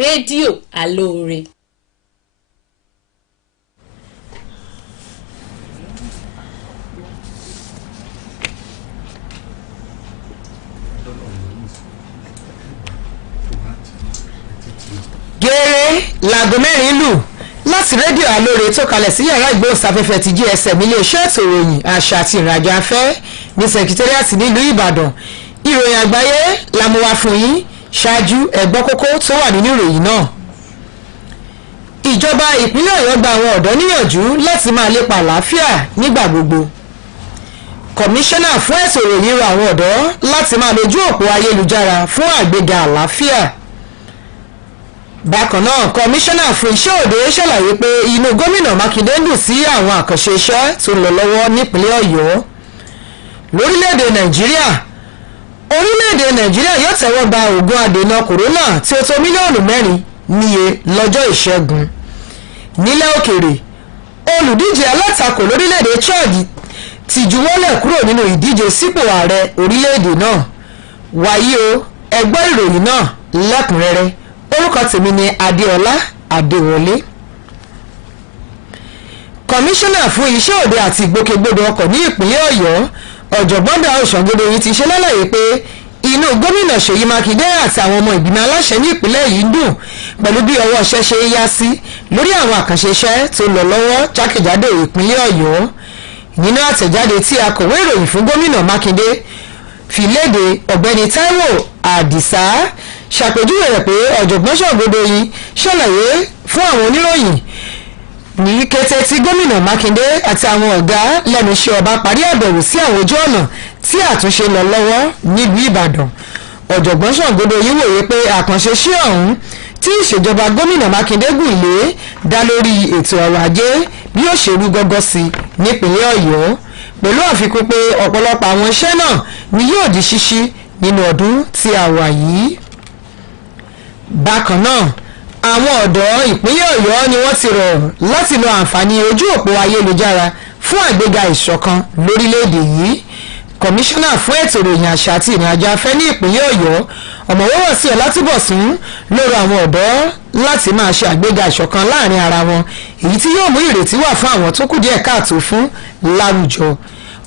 rédíò Aloore. gẹ́rẹ́ láago 4 lù láti rédíò Aloore tó kalẹ̀ sí yàrá ìgbóhùnsáfẹ́fẹ́ ti GSM iléeṣẹ́ ètò ìròyìn àṣà àti ìrìnàjò afẹ́ ní sẹkítẹ́rìàtì nílùú Ìbàdàn. ìròyìn àgbáyé la mú wá fún yín, ṣáájú ẹ̀gbọ́n kókó tó wà nínú ìròyìn náà. ìjọba ìpínlẹ̀ Ọ̀yọ́ gba àwọn ọ̀dọ́ níyànjú láti máa lépa àlàáfíà nígbà gbogbo. kọmíṣánná fún ètò ìròyìn rọ àwọn ọ̀dọ́ láti máa lójú òpó ayélujára fún àgbéga àlàáfíà. bákan náà kọmíṣánná fún iṣẹ́ òde ṣàlàyé pé inú gómìnà Mákindé ń dùn sí àwọn àkànṣe iṣẹ́ tó ń lọ lọ́wọ́ nípínlẹ̀ Ọ̀yọ́. lórílẹ̀‐èdè Nàìjíríà yóò tẹ́wọ́ gba oògùn adènà kòrónà tí ó tó mílíọ̀nù 4 níye lọ́jọ́ ìṣẹ́gun. nílẹ̀ òkèèrè olùdíje alátakò lórílẹ̀‐èdè Chad ti juwọ́lẹ̀ kúrò nínú ìdíje sípò ààrẹ orílẹ̀‐èdè náà. wàyí o ẹ gbọ́ ìròyìn náà lẹ́kùnrẹ́rẹ́. orúkọ tèmi ni Adéọlá Adéwọlé. kọmíṣánná fún iṣẹ́ òde àti ìgbòkègbodò ọkọ̀ ní ìpínlẹ̀ Ọ̀yọ́ ọ̀jọ̀gbọ́n Dáúdù Ṣàngódé yìí ti ṣe lálàyé pé inú gómìnà Ṣèyí Mákindé àti àwọn ọmọ ìgbìmọ̀ aláṣẹ ní ìpínlẹ̀ yìí ń dùn pẹ̀lú bí ọwọ́ iṣẹ́ ṣe yá sí lórí àwọn àkànṣe iṣẹ́ tó lọ lọ́wọ́ jákèjádò ìpínlẹ̀ Ọ̀yọ́. nínú àtẹ̀jáde tí akọ̀wé ìròyìn fún gómìnà Mákindé fi léde ọ̀gbẹ́ni Táíwò Àdìsá ṣàpèjúwe rẹ̀ pé ọ̀jọ̀gbọ́n Ṣàngódé yìí ṣàlàyé fún àwọn oníròyìn ní kété tí gómìnà Mákindé àti àwọn ọ̀gá lẹ́nu iṣẹ́ ọba parí àbẹ̀wò sí àwọn ojú ọ̀nà tí àtúnṣe lọ lọ́wọ́ nílùú Ìbàdàn. ọ̀jọ̀gbọ́n Ṣàngódé yìí wòye pé àkànṣe iṣẹ́ ọ̀hún tí ìṣèjọba gómìnà Mákindé gùn lé dá lórí ètò ọrọ̀ ajé bí ó ṣe rú gọ́gọ́ sí nípínlẹ̀ Ọ̀yọ́, pẹ̀lú àfikún pé ọ̀pọ̀lọpọ̀ àwọn iṣẹ́ náà ni yóò di ṣíṣí nínú ọdún tí a wà yìí. bákan náà àwọn ọ̀dọ́ ìpínlẹ̀ Ọ̀yọ́ ni wọ́n ti rọ̀ láti lo àǹfààní ojú òpó ayélujára fún àgbéga ìṣọ̀kan lórílẹ̀‐èdè yìí. kọmíṣánná fún ètò ìròyìn àṣà àti ìrìnàjò afẹ́ ní ìpínlẹ̀ Ọ̀yọ́ ọ̀mọ̀wé Wàsíù Ọlátúbọ̀sún ló rọ àwọn ọ̀dọ́ láti máa ṣe àgbéga ìṣọ̀kan láàrin ara wọn, èyí tí yóò mú ìrètí wà fún àwọn tó kù díẹ̀ káàtó fún láwùjọ.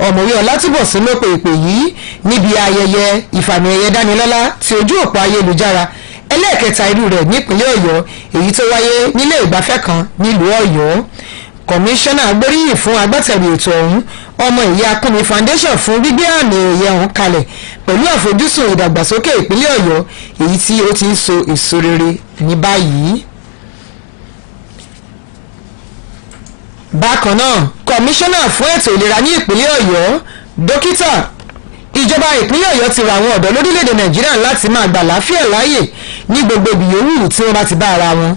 ọ̀mọ̀wé Ọlátúbọ̀sún ló pe ìpè yìí níbi ayẹyẹ ìfàmì ẹ̀yẹ dánilọ́lá ti ojú òpó ayélujára ẹlẹ́ẹ̀kẹta irú rẹ̀ nípínlẹ̀ Ọ̀yọ́, èyí tó wáyé nílé ìgbafẹ́ kan nílùú Ọ̀yọ́. kọmíṣánná gbóríyìn fún agbátẹrù ètò ọ̀hún ọmọ ìyá Akúnmi Foundation fún gbígbé àmì ẹ̀yẹ ọ̀hún kalẹ̀ pẹ̀lú àfojúsùn ìdàgbàsókè ìpínlẹ̀ Ọ̀yọ́, èyí tí ó ti ń so èso rere ní báyìí. bákan náà kọmíṣánná fún ètò ìlera ní ìpínlẹ̀ Ọ̀yọ́ dókítà ìjọba ìpínlẹ̀ Ọ̀yọ́ ti rọ àwọn ọ̀dọ́ lórílẹ̀‐èdè Nàìjíríà láti máa gbà láfíà láàyè ní gbogbo ibi yòówù tí wọ́n bá ti bá ara wọn.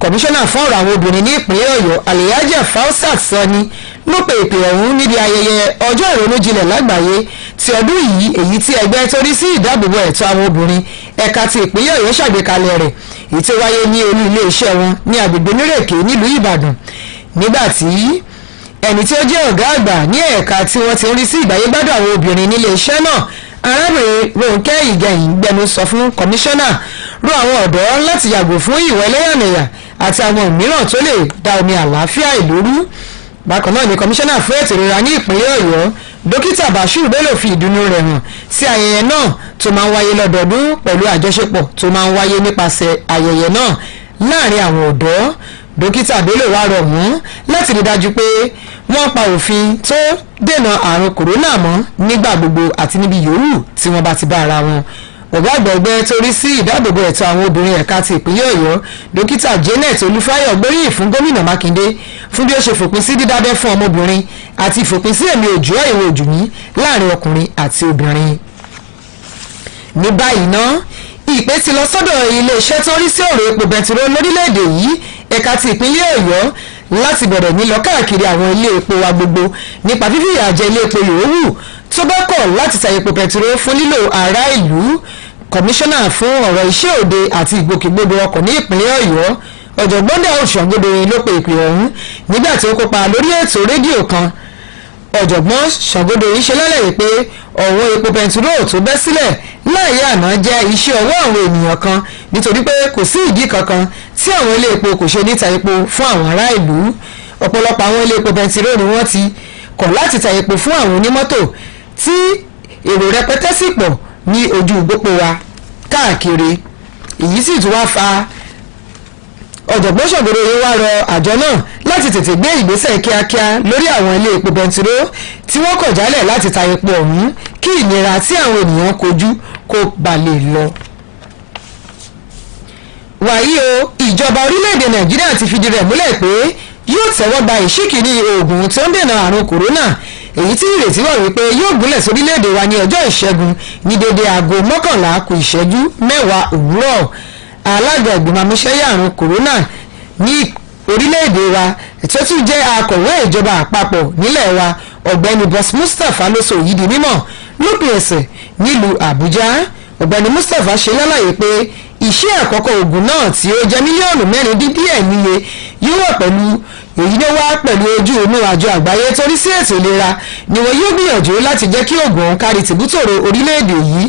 kọmíṣánná fún ọ̀rọ̀ àwọn obìnrin ní ìpínlẹ̀ Ọ̀yọ́ Alhaja Fausat Sani ló pe ìpè ọ̀hún níbi ayẹyẹ ọjọ́ ìrònújinlẹ̀ lágbàáyé ti ọdún yìí, èyí tí ẹgbẹ́ tó rí sí ìdáàbòbò ẹ̀tọ́ àwọn obìnrin ẹ̀ka ti ìpínlẹ̀ Ọ̀yọ́ ṣàgbékalẹ̀ rẹ̀, èyí tó wáyé ní olú ilé iṣẹ́ wọn ní agbègbè Nírèké nílùú Ìbàdàn. nígbà tí ẹni tí ó jẹ́ ọ̀gá àgbà ní ẹ̀ka tí wọ́n ti ń rí sí ìgbáyégbádùn àwọn obìnrin nílé iṣẹ́ náà arábìnrin Rónkẹ́ Ìgẹ̀yìn gbẹnu sọ fún kọmíṣánná rọ àwọn ọ̀dọ́ láti yàgò fún ìwà ẹlẹ́yàmẹ̀yà àti àwọn mìíràn tó lè da omi àlàáfíà ìlú rú. bákan náà ni kọmíṣánná fún ètò ìlera ní ìpínlẹ̀ Ọ̀yọ́ dókítà Bashir Bello fi ìdùnnú rẹ̀ hàn sí ayẹyẹ náà tó máa ń wáyé lọ́dọọdún pẹ̀lú àjọṣepọ̀ tó máa ń wáyé nípasẹ̀ ayẹyẹ náà láàrin àwọn ọ̀dọ́. dókítà Bello wá rọ̀ wọ́n láti rí dájú pé wọ́n pa òfin tó dènà àrùn kòrónà mọ́ nígbà gbogbo àti níbi yòówù tí wọ́n bá ti bá ara wọn. ọ̀gá àgbà ẹgbẹ́ tó rí sí ìdáàbòbò ẹ̀tọ́ àwọn obìnrin ẹ̀ka ti ìpínlẹ̀ Ọ̀yọ́ dókítà Janet Olúfáyọ̀ gbóríyìn fún gómìnà Mákindé fún bí ó ṣe fòpin sí dídábẹ́ fún ọmọbìnrin àti ìfòpin sí ẹ̀mí òjò ìwé òjòní láàrin ọkùnrin àti obìnrin. ní báyìí ná ìpè ti lọ sọ́dọ̀ iléeṣẹ́ tó rí sí ọ̀rọ̀ epo bẹntiró lórílẹ̀‐èdè yìí ẹ̀ka ti ìpínlẹ̀ Ọ̀yọ́ láti bẹ̀rẹ̀ ní lọ káàkiri àwọn ilé epo wa gbogbo nípa fífìyà jẹ ilé epo yòówù tó bá kọ̀ láti ta epo bẹntiró fún lílo ará ìlú. kọmíṣánná fún ọ̀rọ̀ iṣẹ́ òde àti ìgbòkègbodò ọkọ̀ ní ìpínlẹ̀ Ọ̀yọ́ ọ̀jọ̀gbọ́n Dáúdù Ṣàngódé ló pe ìpè ọ̀hún nígbà tí ó kópa lórí ètò rédíò kan. ọ̀jọ̀gbọ́n Ṣàngódé yìí ṣe lálàyé pé ọ̀wọ́n epo bẹntiró tó bẹ́ sílẹ̀ láàyè àná jẹ́ iṣẹ́ ọwọ́ àwọn ènìyàn kan nítorí pé kò sí ìdí kankan tí àwọn ilé epo kò ṣe ní ta epo fún àwọn ará ìlú. Ọ̀pọ̀lọpọ̀ àwọn ilé epo bẹntiró ni wọ́n ti kọ̀ láti ta epo fún àwọn onímọ́tò tí èrò rẹpẹtẹ sì pọ̀ ní ojú pópó wa káàkiri. Èyí sì tún wá fa ọ̀jọ̀gbọ́n ṣògbóró yìí wá rọ àjọ náà láti tètè gbé ìgbésẹ̀ kíákíá lórí àwọn ilé epo bẹntiró tí wọ́n kọ̀ jálẹ̀ láti ta epo ọ̀hún kí ìnira tí àwọn ènìyàn kojú kó ba lè lọ. Wàyí o, ìjọba orílẹ̀-èdè Nàìjíríà ti fìdí rẹ̀ múlẹ̀ pé yóò tẹ́wọ́ gba ìṣíkiri oògùn tó ń dènà àrùn kòrónà èyí tí ìrètí wà wípé yóò gúnlẹ̀ sórílẹ̀-èdè wa ní ọjọ́ ìṣẹ́gun ní dédé aago 11 kù ìṣẹ́jú 10 òwúrọ̀. Alága ìgbìmọ̀ amúṣẹ́yà àrùn kòrónà ní orílẹ̀-èdè wa tó tún jẹ́ akọ̀wé ìjọba àpapọ̀ nílẹ̀ wa ọ̀gbẹ́ni Boss Mustapha ló sọ èyí di mímọ̀ lópin ọ̀sẹ̀ nílùú Àbújá. Ọ̀gbẹ́ni Mustapha ṣe lálàyé pé iṣẹ́ àkọ́kọ́ oògùn náà tí ó jẹ́ mílíọ̀nù 4 dín díẹ̀ níye yóò wà pẹ̀lú èyí ló wá pẹ̀lú ojú inú àjọ àgbáyé torí sí ètò ìlera ni wọn yóò gbìyànjú láti jẹ́ kí oògùn ọ̀hún kárí tìbútòrò orílẹ̀-èdè yìí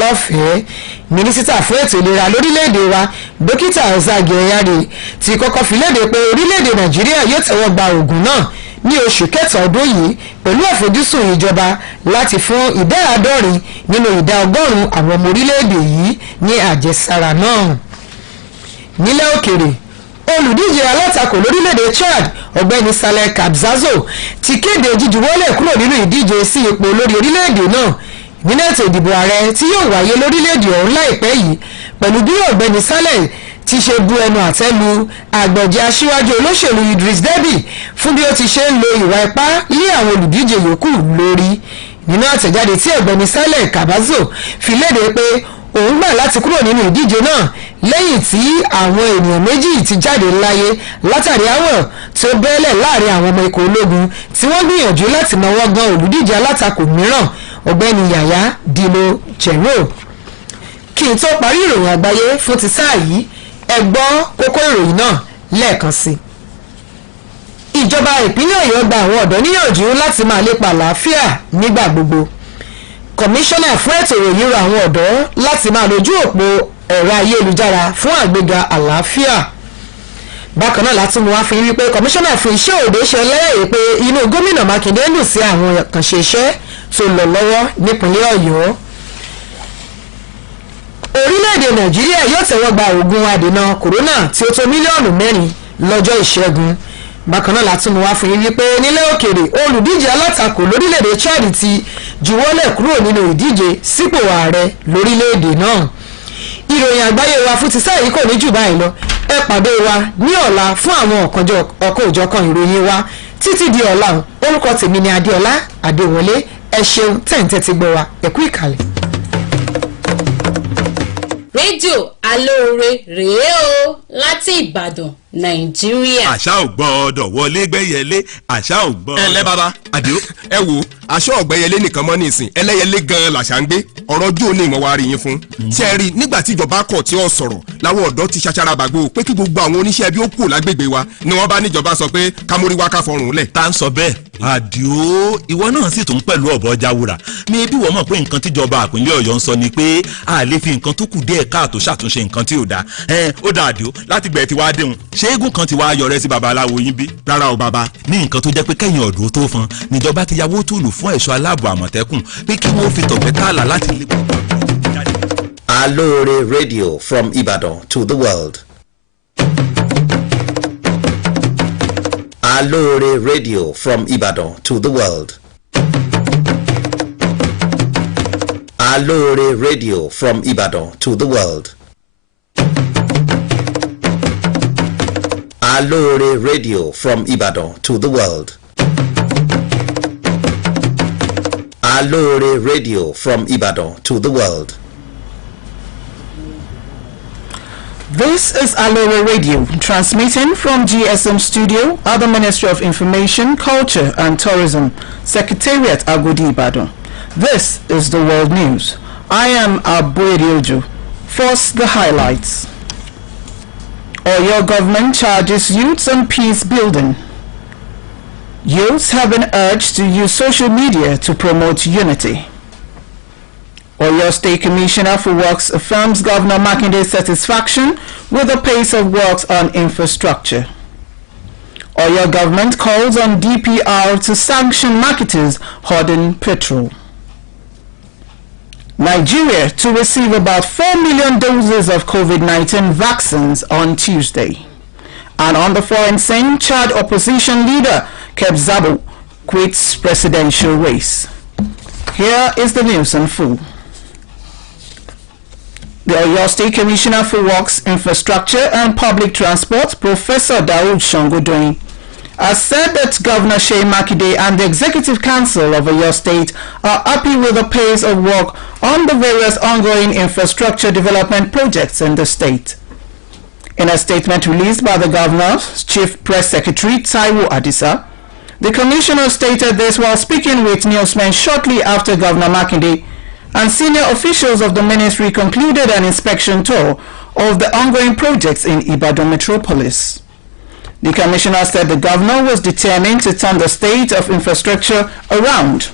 lọ́fẹ̀ẹ́. Mínísítà fún ètò ìlera lórílẹ̀-èdè wa dókítà Ọ̀zàgì Ẹ̀yáre ti kọ́kọ́ fi léde pé orílẹ̀-èdè Nàìjíríà yóò tẹ́wọ́ gba oògùn náà ní oṣù kẹta ọdún yìí pẹ̀lú àfojúsùn ìjọba láti fún ìdá 50 nínú ìdá 100 àwọn ọmọ orílẹ̀-èdè yìí ní àjẹsára náà. Nílẹ̀ òkèrè, olùdíje alátakò lórílẹ̀-èdè Chad ọ̀gbẹ́ni Saleh Kabzazo ti kéde jíjuwọ́lẹ̀ kúrò nínú ìdíje sí ipò olórí orílẹ̀-èdè náà nínú ètò ìdìbò ààrẹ tí yóò wáyé lórílẹ̀-èdè ọ̀hún láìpẹ́ yìí pẹ̀lú bí ọ̀gbẹ́ni Saleh ti ṣe bu ẹnu àtẹ́ lu àgbọ̀jẹ̀ aṣíwájú olóṣèlú Idris Deby fún bí ó ti ṣe ń lo ìwà ipá lé àwọn olùdíje yòókù lórí. Nínú àtẹ̀jáde tí ọ̀gbẹ́ni Saleh Kabzazo fi léde pé òun gbà láti kúrò nínú ìdíje náà lẹ́yìn tí àwọn ènìyàn méjì ti jáde láyé látàrí àwọ̀ tó bẹ́lẹ̀ láàrin àwọn ọmọ ikọ̀ ológun tí wọ́n gbìyànjú láti náwó gan olùdíje alátakò mìíràn ọ̀gbẹ́ni Yàyà Dilo Jero. Kí n tó parí ìròyìn àgbáyé fún ti sáà yìí ẹ gbọ́ kókó ìròyìn náà lẹ́ẹ̀kan sí i. Ìjọba ìpínlẹ̀ Ọ̀yọ́ gba àwọn ọ̀dọ́ níyànjú láti máa lépa àlàáfíà nígbà gbogbo. Kọmíṣánná fún ètò ìròyìn rọ àwọn ọ̀dọ́ láti máa lójú òpó ẹ̀rọ ayélujára fún àgbéga àlàáfíà. Bákan náà láti mú wá fi wípé kọmíṣánná fún iṣẹ́ òde ṣe lẹ́yìn pé inú gómìnà Mákindé dùn sí àwọn àkànṣe iṣẹ́ tó lọ lọ́wọ́ nípínlẹ̀ Ọ̀yọ́. Orílẹ̀-èdè Nàìjíríà yóò tẹ́wọ́ gba oògùn adènà kòrónà tí ó tó mílíọ̀nù 4 lọ́jọ́ ìṣẹ́gun. Bákan náà láti mú wá fún yín wípé nílẹ̀ òkèrè olùdíje alátakò lórílẹ̀-èdè Chad ti juwọ́lẹ̀ kúrò nínú ìdíje sípò ààrẹ lórílẹ̀-èdè náà. Ìròyìn àgbáyé wa fún ti sáà yìí kò ní jù báyìí lọ. Ẹ pàdé wa ní ọ̀la fún àwọn ọ̀kan òjọ̀kan ìròyìn wa títí di ọ̀la. Orúkọ tèmi ni Adéọlá Adéwọlé. Ẹ ṣeun tẹ̀ǹtẹ̀ ti gbọ́ wa. Ẹ kú ìkàlẹ̀. Rédíò Alóore rèé o láti Ìbàdàn, Nàìjíríà. Àṣà ò gbọ́dọ̀ wọlé gbẹ́yẹlé, àṣà ò gbọ́dọ̀. ẹ ǹlẹ́ bàbá àdìo ẹ wo aṣọ ọ̀gbẹ́yẹlé nìkan mọ́ nísìn ẹlẹ́yẹlé gan-an làṣà ń gbé ọ̀rọ̀ ojú òní ìmọ̀ wa rí yín fún. ṣé ẹ rí nígbà tí ìjọba kọ̀ tí ó sọ̀rọ̀ láwọn ọ̀dọ́ ti ṣaṣara bàgbó pé kí gbogbo àwọn oníṣẹ́ bí ó kù lágbègbè wa ni wọ́n bá níjọba sọ pé kámórí wá ká fọrùn lẹ̀. tá ń sọ bẹ́ẹ̀ àdìo ìwọ náà sì tún pẹ̀lú ọ̀bọ jáwúra ní bí wọ́n mọ̀ pé nǹkan tíjọba àpínlẹ̀ Ọ̀yọ́ ń sọ ni pé a lè fi nǹkan tó kù díẹ̀ káàtó ṣàtúnṣe nǹkan tí ò dáa ó dáa àdìo láti gbẹ̀ tí wàá déhùn ṣé eégún kan ti wá yọrẹ sí babaláwo yín bí. rárá o bàbá. ní nǹkan tó jẹ́ pé kẹ́yìn ọ̀dọ́ tó fọn níjọba ti yàwó tùlù fún ẹ̀ṣọ́ aláàbò Àmọ̀tẹ́kùn pé kí wọ́n fi tọ̀pẹ́ tààlà láti lè. Aloore Radio from Ibadan to the world. Aloore Radio from Ibadan to the world. Aloore Radio from Ibadan to the world. Aloore Radio from Ibadan to the world. Aloore Radio from Ibadan to the world. This is Aloore Radio, transmitting from GSM Studio at the Ministry of Information, Culture and Tourism, Secretariat Agodi Ibadan. This is the World News. I am Aboyede Ojo. First, the highlights. Oyo government charges youths on peace building. Youths have been urged to use social media to promote unity. Oyo State Commissioner for Works affirms Governor Makinde's satisfaction with the pace of works on infrastructure. Oyo government calls on DPR to sanction marketers hoarding petrol. Nigeria to receive about 4 million doses of COVID-19 vaccines on Tuesday. And on the foreign scene, Chad opposition leader Keb Zabo quits presidential race. Here is the news in full. The Oyo State Commissioner for Works, Infrastructure and Public Transport, Professor Daoud Shongodoyin, has said that Governor Seyi Makinde and the Executive Council of Oyo State are happy with the pace of work on the various ongoing infrastructure development projects in the state. In a statement released by the Governor's Chief Press Secretary, Taiwo Adisa, the Commissioner stated this while speaking with newsmen shortly after Governor Makinde and senior officials of the ministry concluded an inspection tour of the ongoing projects in Ibadan metropolis. The Commissioner said the Governor was determined to turn the state of infrastructure around.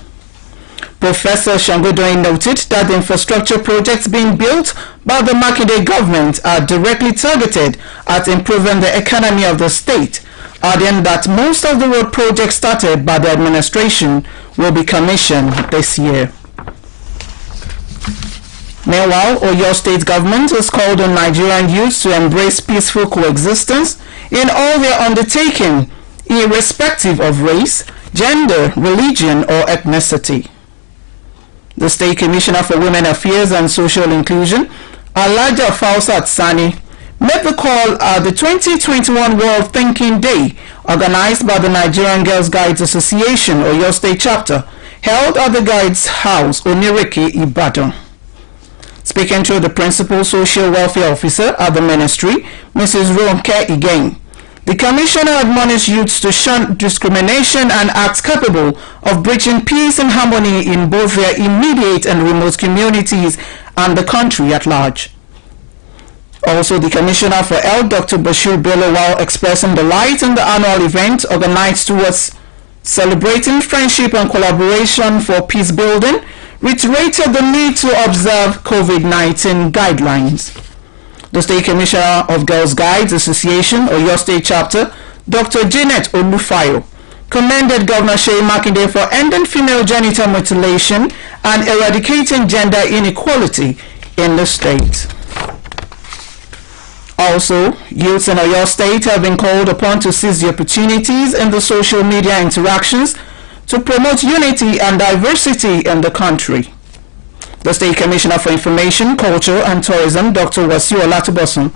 Professor Shongodoyin noted that the infrastructure projects being built by the Makinde government are directly targeted at improving the economy of the state, adding that most of the road projects started by the administration will be commissioned this year. Meanwhile, Oyo State government has called on Nigerian youths to embrace peaceful coexistence in all their undertaking, irrespective of race, gender, religion, or ethnicity. The State Commissioner for Women Affairs and Social Inclusion, Alhaja Fausat Sani, made the call at the 2021 World Thinking Day, organized by the Nigerian Girls Guides Association, Oyo State Chapter, held at the Guides House, Onireke, Ibadan. Speaking to the Principal Social Welfare Officer at the Ministry, Mrs. Ronke Igain, the Commissioner admonished youths to shun discrimination and acts capable of bridging peace and harmony in both their immediate and remote communities and the country at large. Also, the Commissioner for Health, Dr. Bashir Bello, while expressing delight in the annual event organized towards celebrating friendship and collaboration for peace building, reiterated the need to observe COVID-19 guidelines. The State Commissioner of Girls Guides Association, Oyo State Chapter, Dr. Janet Olufayo, commended Governor Seyi Makinde for ending female genital mutilation and eradicating gender inequality in the state. Also, youths in Oyo State have been called upon to seize the opportunities in the social media interactions to promote unity and diversity in the country. The State Commissioner for Information, Culture and Tourism, Dr. Wasiu Olatubosun,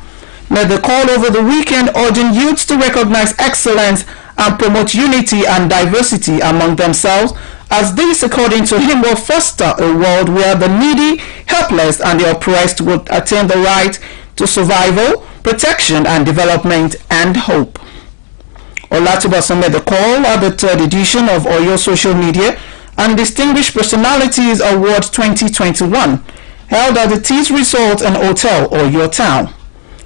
made the call over the weekend urging youths to recognize excellence and promote unity and diversity among themselves, as this, according to him, will foster a world where the needy, helpless and the oppressed would attain the right to survival, protection and development and hope. Olatubosun made the call at the third edition of Oyo Social Media and Distinguished Personalities Award 2021, held at the Tees Resort and Hotel, Oyo Town.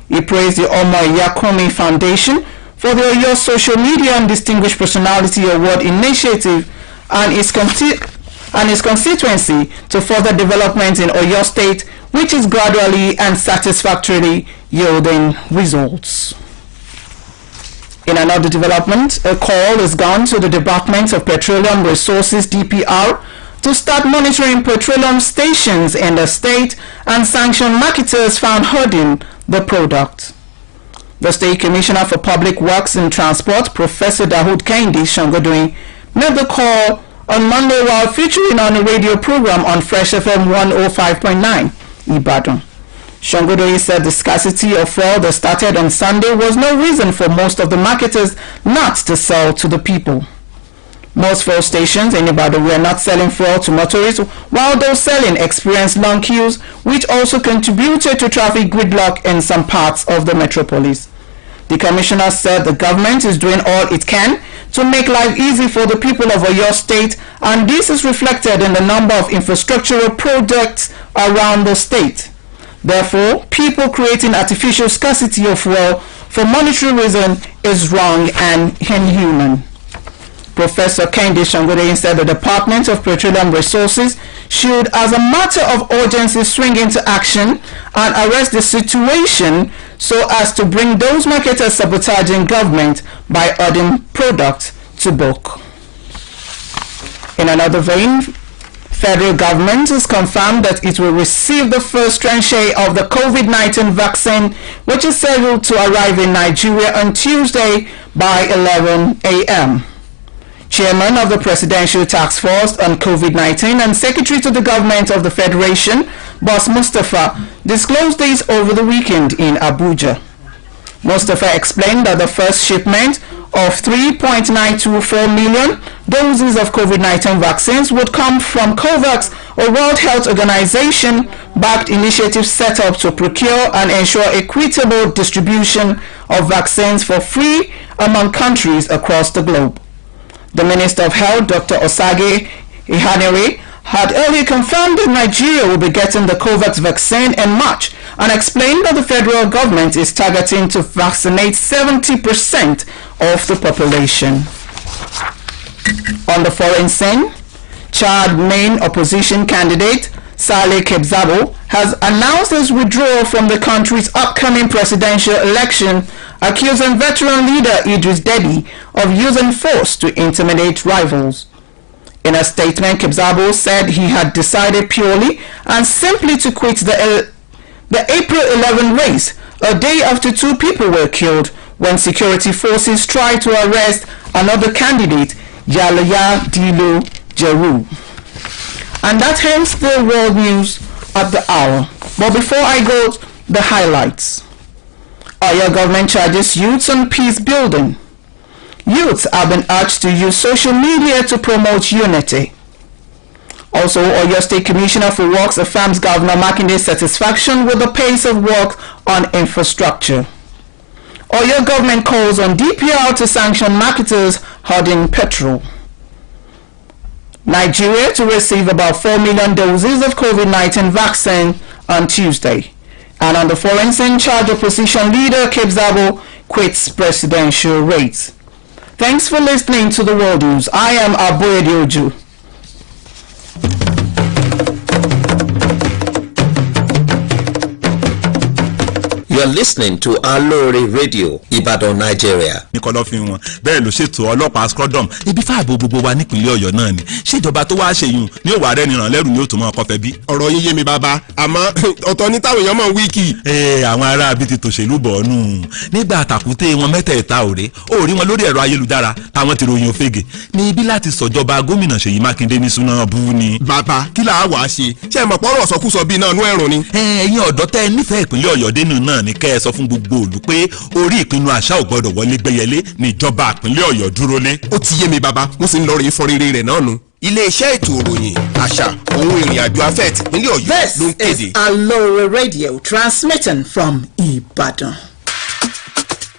He praised the Omo Yakomi Foundation for the Oyo Social Media and Distinguished Personality Award initiative and his constituency to further development in Oyo State, which is gradually and satisfactorily yielding results. In another development, a call is gone to the Department of Petroleum Resources (DPR) to start monitoring petroleum stations in the state and sanction marketers found hoarding the product. The State Commissioner for Public Works and Transport, Professor Daoud Shongodoyin, made the call on Monday while featuring on a radio program on Fresh FM 105.9 Ibadan. Shongodoyin said the scarcity of fuel that started on Sunday was no reason for most of the marketers not to sell to the people. Most fuel stations in Ibadan were not selling fuel to motorists, while those selling experienced long queues, which also contributed to traffic gridlock in some parts of the metropolis. The Commissioner said the government is doing all it can to make life easy for the people of Oyo State, and this is reflected in the number of infrastructural projects around the state. Therefore, people creating artificial scarcity of fuel for monetary reason is wrong and inhuman. Professor Kehinde Shangodeyin said the Department of Petroleum Resources should, as a matter of urgency, swing into action and arrest the situation so as to bring those marketers sabotaging government by adding products to bulk. In another vein, federal government has confirmed that it will receive the first tranche of the COVID-19 vaccine, which is scheduled to arrive in Nigeria on Tuesday by 11 a.m. Chairman of the Presidential Task Force on COVID-19 and Secretary to the Government of the Federation, Boss Mustafa, disclosed this over the weekend in Abuja. Mustafa explained that the first shipment of 3.924 million doses of COVID-19 vaccines would come from COVAX, a World Health Organization-backed initiative set up to procure and ensure equitable distribution of vaccines for free among countries across the globe. The Minister of Health, Dr. Osage Ihanere, had earlier confirmed that Nigeria will be getting the COVAX vaccine in March and explained that the federal government is targeting to vaccinate 70% of the population. On the foreign scene, Chad main opposition candidate Saleh Kebzabo has announced his withdrawal from the country's upcoming presidential election, accusing veteran leader Idris Deby of using force to intimidate rivals. In a statement, Kebzabo said he had decided purely and simply to quit the April 11 race, a day after 2 people were killed when security forces tried to arrest another candidate, Yalaya Dilo Jeru. And that ends the world news at the hour. But before I go, the highlights. Oyo government charges youths on peace building. Youths have been urged to use social media to promote unity. Also, Oyo State Commissioner for Works affirms Governor Makinde's satisfaction with the pace of work on infrastructure. Oyo government calls on DPR to sanction marketers hoarding petrol. Nigeria to receive about 4 million doses of COVID-19 vaccine on Tuesday. And on the foreign scene, charge opposition leader Kebzabo quits presidential race. Thanks for listening to the World News. I am Aboyede Ojo. You are listening to Aloore Radio, Ibadan, Nigeria. Nìkọ́lọ́ fi wọn bẹ́ẹ̀ ló ṣètò ọlọ́pàá scrodom ibi fáàbò gbogbo wa nípìnlẹ̀ Ọ̀yọ́ náà ni ṣèjọba tó wáá ṣèyún ní òwà rẹ̀ nìràn lẹ́rù ni ó tó mọ́ ọkọ̀ fẹ́ bí. ọ̀rọ̀ yín yé mi bàbá àmọ́ ọ̀tọ̀ ní táwọn èèyàn mọ̀ wíìkì. àwọn ará bíi ti tòṣèlú bọ̀ ọ́nù nígbà àtàkùté wọn mẹ́tẹ̀ẹ̀ta òré ó rí wọn lórí ẹ̀rọ ayélujára táwọn ti ròyìn òfegè ní ibi láti sọ̀jọba gómìnà Ṣèyí Mákindé ní súná bú ni. bàbá kí là á wàá ṣe ṣé ẹ mọ̀ pọ́nrọ̀ sọkúsọ bíi náà nú ẹ̀rùn ni. ẹ̀yin ọ̀dọ́ tẹ́ ẹ nífẹ̀ẹ́ ìpínlẹ̀ Ọ̀yọ́ dénú náà ni kẹ́ ẹ sọ fún gbogbo òlù pé orí ìpinnu àṣà ò gbọ́dọ̀ wọlé gbẹ́yẹlé ní ìjọba ìpínlẹ̀ Ọ̀yọ́ dúró lé. ó ti yé mi bàbá mo sì ń lọ rèé fọ rere rẹ̀ náà nu. iléeṣẹ́ ètò òròyìn àṣà ohun ìrìn àjò afẹ́ tìpínlẹ̀ Ọ̀yọ́ ló ń kéde. This is Aloore Radio transmitting from Ibadan.